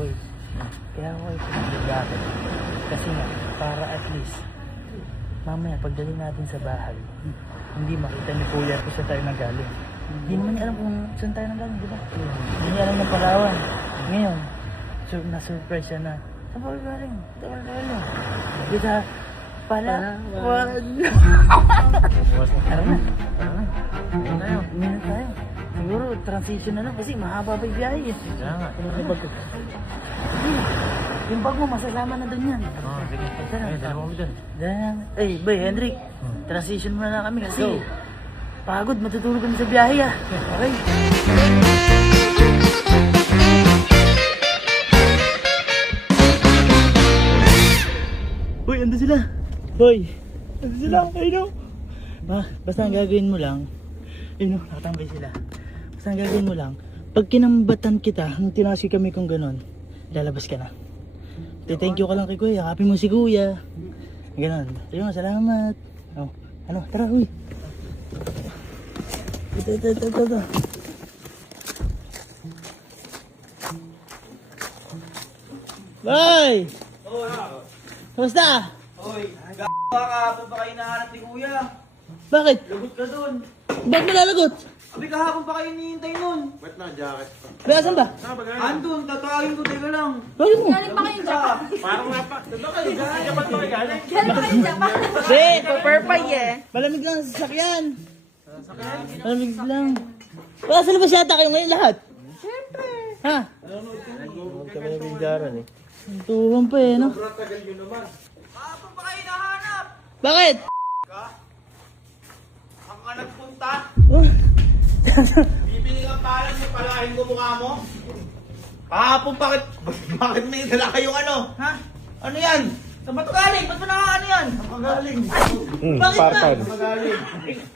boy. Kaya ako ito nagbagat. Kasi nga, para at least, mamaya pagdating natin sa bahay, hindi makita ni Kuya kung saan tayo nanggaling. Hindi naman niya alam kung saan tayo nanggaling, di ba? Hindi niya alam ng Palawan. Ngayon, na-surprise siya na, saan pa galing? Tagal-tagal. Di sa Palawan. Tara na. Uminom tayo. Siguro, transition na lang kasi mahaba pa yung biyahe eh. Kaya nga. Hindi. Yung bag mo, masasama na dun yan. Sige. Tara. Dala mo kami dyan. Eh, boy, Hendrik, transition muna lang kami kasi pagod, matutulog kami sa biyahe ah. Okay? Boy, ando sila. Boy, ando sila. Ayun o. Basta ang gagawin mo lang, ayun o, nakatambay sila. Basta ang gagawin mo lang, pag kinambatan kita, nung tinasi kami kung ganon, lalabas ka na. Thank you ka lang kay Kuya, yakapin mo si Kuya. Ganon. Ayun, salamat. Oh, ano, tara, uy. Ito. Boy! Kamusta? Hoy, kahapon pa kayo nahanap ni Kuya. Bakit? Lagot ka dun. Ba't mo lalagot? Abi, kahapon pa kayo hinihintay nun. Ba't na jacket pa? Ba, saan ba? Andun, tatawagin ko, teka lang. Bakit mo? Galing pa kayong Japan? Parang nga pa. Diba kayo galing? Dapat pa kayo galing? Galing pa kayong Japan? Be, paperpay eh. Malamig lang sa sasakyan. Malamig lang. Wala sa labas yata kayo ngayon lahat? Siyempre. Ha? Kami nabigdaran eh. Tuwan pa eh, no? Kahapon pa kayo nahanap. Bakit? Ang ka nagpunta. Oh. Bibili ka pala yung palahin ko mukha mo. Kahapon bakit may dala kayong ano? Ha? Ano yan? Saan ba ito galing? Ba't mo nakakaano yan? Saan ka galing? Bakit ba? Saan ka galing?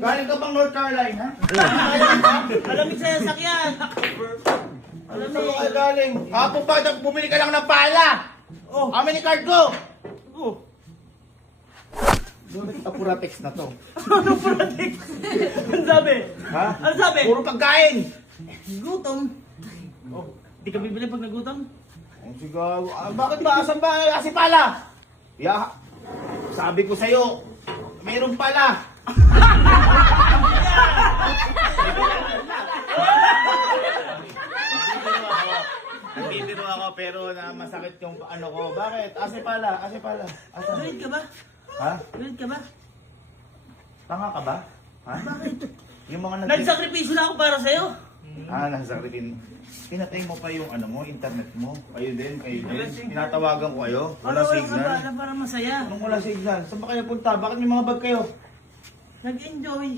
Galing ka bang North Carolina? Malamig sa sasakyan. Alam mo ka galing? Kahapon pa bumili ka lang ng pala. Oh, amin ni card ko. Oh. Apuratex na to. Ano product? Ano sabi? Ha? Ano sabi? Puro pagkain. Gutom. Oh, di ka bibili pag nagutom? Ang sigaw. Bakit ba? Asan ba? Kasi pala. Ya, sabi ko sa'yo, mayroon pala. Nagbibiro ako pero na masakit yung ano ko. Bakit? Ase pala. Asan? Galit ka ba? Ha? Galit ka ba? Tanga ka ba? Ha? Bakit? Yung mga Nagsakripisyo na ako para sa'yo. nagsakripisyo. Pinatay mo pa yung ano mo, internet mo. Kayo din. Tinatawagan ko kayo. Wala Wala signal. ka para masaya. Anong wala signal? Saan ba kayo punta? Bakit may mga bag kayo? Nag-enjoy.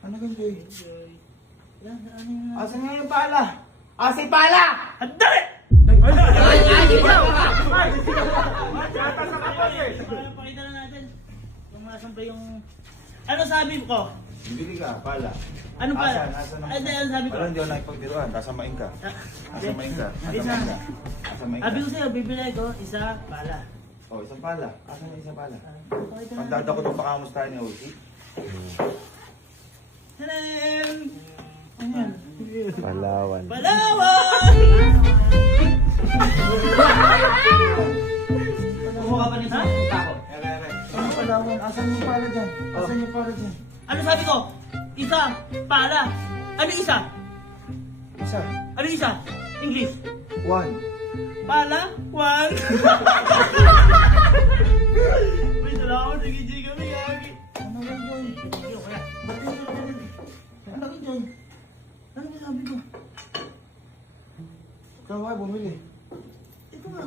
Ano ganyan? Yan, ano yun? Asan nga yung pala? Si pala! Andali! Pakita na natin kung nasan pa yung... Ano sabi ko? Bibili ka, pala. Ano pa? Asan ang... Ay, ano sabi ko? Parang hindi ako nakipagbiruan. Kasamain ka. Kasamain ka. Isa. Kasamain Sabi ka. ko sa'yo, bibili ko isa pala. Oh, isang pala. Asan yung isang pala? Pakita na Pagdada ko itong pakamustahan ni Osi. Tanan! Ayan. Palawan. Palawan! Kumuha ka nito? Ha? Ano Palawan? Asan yung pala dyan? Asan yung pala dyan? Ano sabi ko? Isa, pala. Ano isa? Isa. Ano isa? English. One. Pala, one. May salamat, nag-enjoy kami, gagi. Ano ganyan? Ba't yun? Ano ganyan? Ano ba sabi ko? Ikaw ay bumili. Ito nga.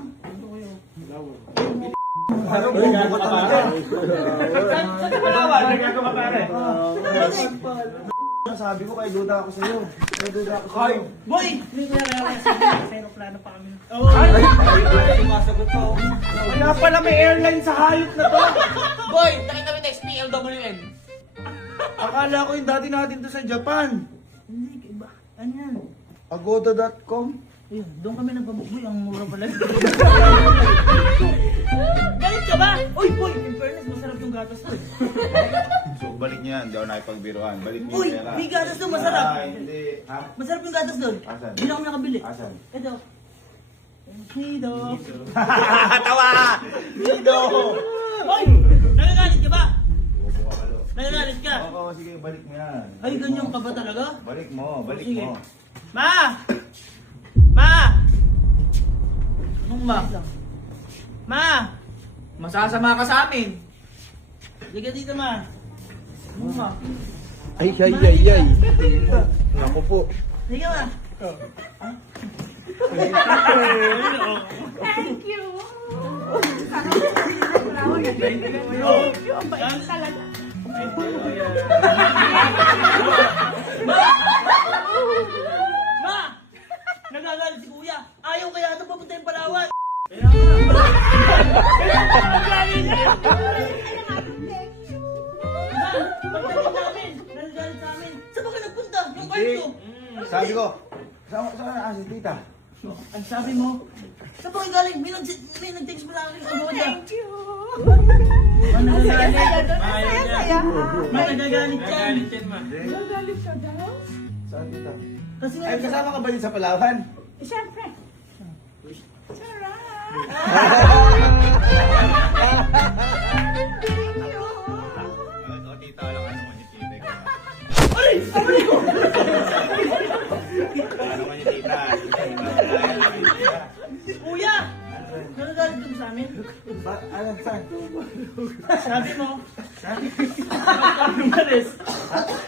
Ano bubo ka talaga? Saan ka Palawan? Nagagawa ka pare. Sabi ko kay duda ako sa'yo. Kay duda ako sa'yo. Boy! Hindi ko na Pero plano pa kami. Kaya pala may airline sa hayop na to. Boy! Nakita mo text PLWN. Akala ko yung dati natin to sa Japan. Hindi, iba. Ano yan? Agoda.com. Ayun, doon kami nagpabukboy. Ang mura pala. Galit ka ba? Uy, boy! In fairness, masarap yung gatas to. So, balik niyo yan. Hindi ako nakipagbiruan. Balik niyo Uy! yung pera. May gatas doon, masarap. Hindi. Ha? Masarap yung gatas doon. Asan? Hindi na kami nakabili. Asan? Ito. Nido. Tawa! Nido! Hoy! Nagagalit ka ba? Nagagalit ka? Oo, sige, balik mo yan. Ay, ganyan ka ba talaga? Balik mo, balik Sige. mo. Ma! Ma! Anong ma? Ma! Masasama ka sa amin. Liga dito, ma. Anong ma? Ay, ay, ay, ay. Naku po. Liga, ma. Thank you! Ang bait talaga. Ma! Nagagalit si kuya. Ayaw kaya ito papunta yung Palawan. Ma! Pagdating namin. Nagagalit sa amin. Saan ba ka nagpunta? Yung kwarto. Sabi ko, saan na si tita? Ang sabi mo, saan ba kayo galing? May nag-text mo lang ang aboda. Thank you! Ano Ang saya-saya nagagalit? doon. Ang saya-saya. Ma, nagagalit yan. Nagalit siya daw? Saan tita? Kasi nga, Ay, kasama ka ba din sa Palawan? Siyempre. Sarap! Thank you! O, tita, alam ka naman yung tita. Aray! Aray ko! Ano man yung tita? Kuya! Nagagalit ka ba sa amin? Ano, saan? Sabi mo, ba't kami umalis?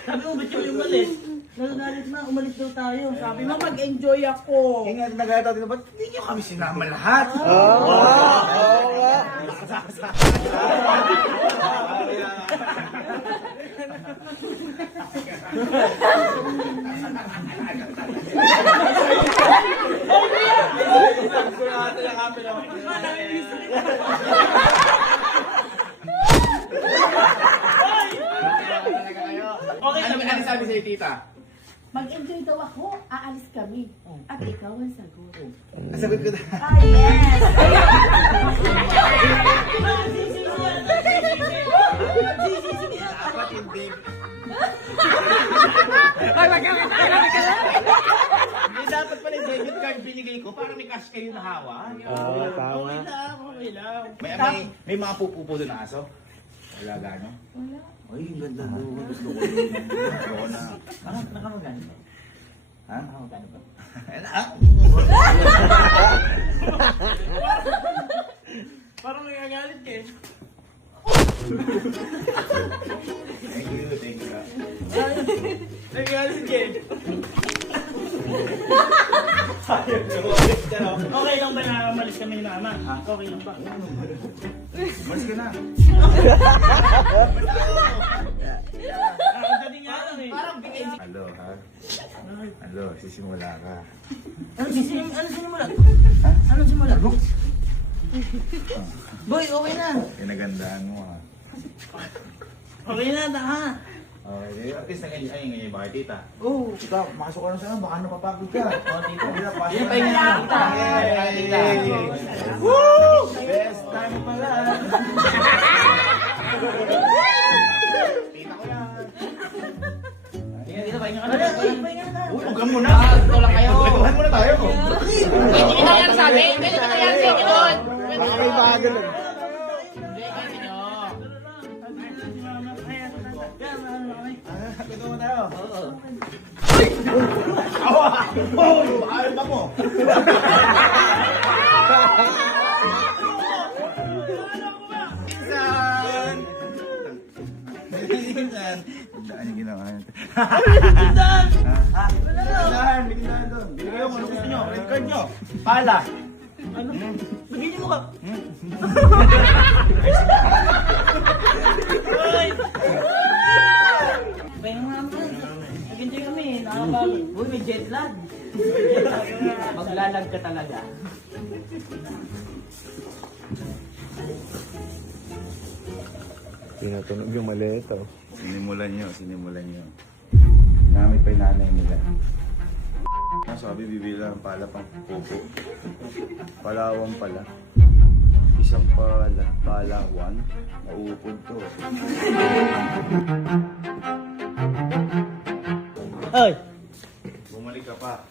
Sabi mo, ba't kami umalis? Nagagalit na, umalis daw tayo. Sabi mo mag-enjoy ako. Kaya nga, nagkataw din, ba't hindi nyo kami sinama lahat? Oo nga. Okay lang. Ano sabi sa'yo, tita? Mag-enjoy daw ako, aalis kami. At ikaw ang sagot. Sagot ko na. Ah, yes! Dapat hindi. Hindi dapat pala yung debit card binigay ko para may cash kayo na hawak. Oo, tama. Okay lang, okay lang. May mga pupupo doon na aso? Wala gano? Wala. Ay, ganda doon. Gusto ko yun. Gusto ko na. Nakamagano ba? Ha? Nakamagano ba? Ah? Parang nagagalit ka eh. Thank you, thank you. Nagagalit ka eh. Okay lang ba na umalis kami ni mama? Okay lang ba? Malis ka na. Ang dali nga lang eh. Hello, ha? Hello, sisimula ka. Ano sinimula? Ano simula? Boy, okay na. Pinagandaan mo, ha? Okay na, ha? Okay, at least ngayon yung bakit, tita? Oo. Tita, makasok ka na sa'yo, baka napapagod ka. Oh, tita. Tita, pasok Yan na. pa yung mga tita. Yay! Woo! Best time pala. Tita ko yan. Tingnan dito, pahinga ka na. Pahinga na. Uy, huwag ka muna. Ito lang kayo. Kwentuhan muna tayo. Hindi nangyari sa amin. Hindi nangyari sa inyo doon. Baka may bago lang. Hindi, kasi nyo. Kwentuhan tayo. Awa! Oh, ayaw ba mo? Minsan! Minsan! Tandaan yung ginawa natin. Tindahan! Ha? Tindahan, may tindahan doon. Bili kayo kung ano gusto nyo. Credit card nyo. Pala. Ano? Bigyan mo ka. Hoy! Pahinga nga naman. Nag-enjoy kami. Nakakapagod. Uy, may jet lag. Maglalag ka talaga. Tinatunog yung malito. Sinimulan nyo, sinimulan nyo. Namin pa yung nanay nila. Sabi, bibili lang pala pang pupo. Palawan pala. Isang palawan. Nauupod to. Hoy! Bumalik ka pa.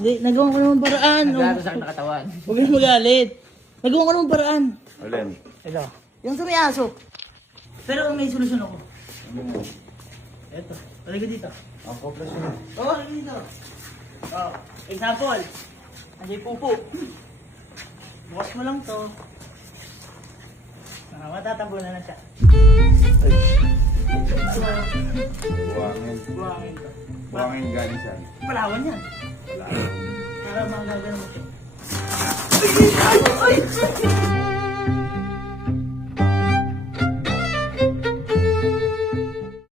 Hindi, nagawa ko naman paraan. Naglato sa akin nakatawan. Huwag kang magalit. Nagawa ko naman paraan. Alin? Ito. Yung sa may aso. Pero may solusyon ako. Ano mo? Ito. Talaga dito. Ang koplas yun. Oo, talaga dito. Oh, example. Andiyan yung pupo. Bukas mo lang to. Matatambo na lang siya. So, Buwangin. buwangin to. Buwangin galing saan? Palawan yan. Wala. Para magagano mo siya. Ay!